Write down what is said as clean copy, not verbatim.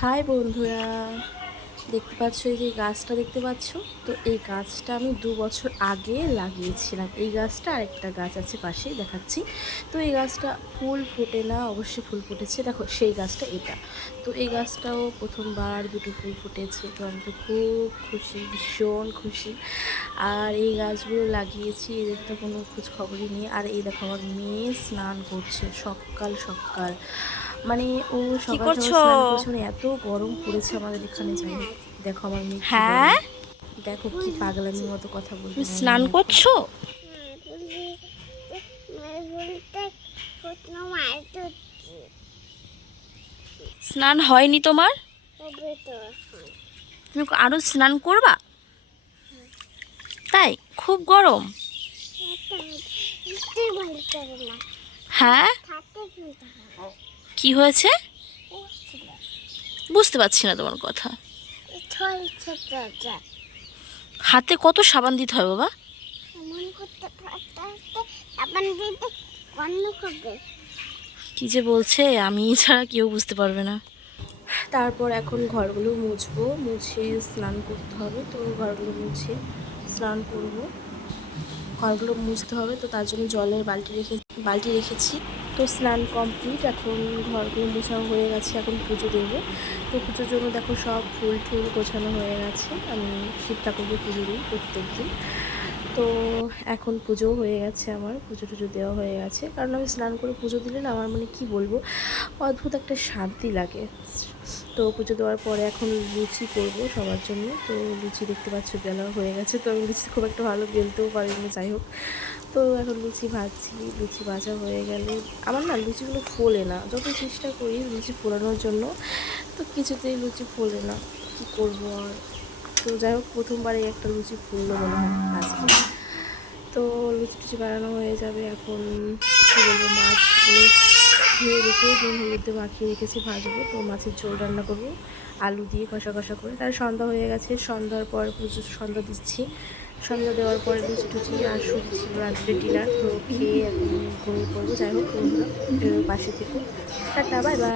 High বন্ধুরা, দেখতে পাচ্ছ এই যে গাছটা দেখতে পাচ্ছ? তো এই গাছটা আমি 2 বছর আগে লাগিয়েছিলাম। এই গাছটা আরেকটা গাছ আছে পাশেই দেখাচ্ছি। তো এই গাছটা ফুল ফোটে না, অবশ্যই ফুল ফুটেছে, দেখো সেই গাছটা এটা। তো এই গাছটাও প্রথমবার দুটো ফুল ফুটেছে, তো আমি তো খুব খুশি, ভীষণ খুশি। আর এই গাছগুলো লাগিয়েছি, এদের তো কোনো খোঁজ খবরই নেই। আর এই দেখো আমার মেয়ে স্নান করছে সকাল সকাল, মানে ও কি সকাল সকাল করছো? স্নান করছে, মানে এত গরম পড়েছে আমাদের এখানে। যাই হোক, দেখো আমার মেয়ে কি বলে, হ্যাঁ, দেখো কি পাগলামির মতো কথা বলবে তুমি আমার স্নান মেয়ে এখন। করছো? স্নান হয়নি তোমার? তুমি আরো স্নান করবা? তাই? খুব গরম। হ্যাঁ, কি হয়েছে? বুঝতে পারছি না তোমার কথা। হাতে কত সাবান দিতে হয় বাবা? কি যে বলছে, আমি ছাড়া কেউ বুঝতে পারবে না। তারপর এখন ঘরগুলো মুছবো, মুছে স্নান করতে হবে। তো ঘরগুলো মুছে স্নান করব, ঘরগুলো মুছতে হবে। তো তার জন্য জলের বালতি রেখেছি। তো স্নান কমপ্লিট, এখন ঘরগুলো মোছা হয়ে গেছে, এখন পুজো দেবো। তো পুজোর জন্য দেখো সব ফুল টুল গোছানো হয়ে গেছে। আমি শিব ঠাকুরকে পুজো দিই প্রত্যেক দিন। তো এখন পুজো হয়ে গেছে, আমার পুজো টুজো দেওয়া হয়ে গেছে। কারণ আমি স্নান করে পুজো দিলে না, আমার মানে কি বলবো, অদ্ভুত একটা শান্তি লাগে। তো পুজো দেওয়ার পরে এখন লুচি করব সবার জন্য। তো লুচি দেখতে পাচ্ছ বেলা হয়ে গেছে, তো আমি লুচি খুব একটা ভালো বেলতেও পারিনি, যাই হোক। তো এখন লুচি ভাজছি, লুচি ভাজা হয়ে গেলে আমার না লুচিগুলো ফোলে না, যত চেষ্টা করি লুচি ফোলানোর জন্য, তো কিছুতেই লুচি ফোলে না, কী করবো আর। তো যাই হোক, প্রথমবারে একটা লুচি ফুললো মনে হয় আজকে। তো লুচি টুচি বানানো হয়ে যাবে। এখন কী বলবো, মাছগুলো ধুয়ে রেখে নুন হলুদে মাখিয়ে রেখেছি, ভাজবো। তো মাছের ঝোল রান্না করবো আলু দিয়ে কষা কষা করে। তার সন্ধ্যা হয়ে গেছে, সন্ধ্যার পর পুজো সন্ধ্যা দিচ্ছি। সন্ধ্যা দেওয়ার পরে লুচি টুচি আর সুজি ছিল রাত্রে ডিনার, তো খেয়ে এখন ঘুমিয়ে পড়বো। যাই হোক বন্ধুরা, পাশে থেকো, টাটা, বাই বাই।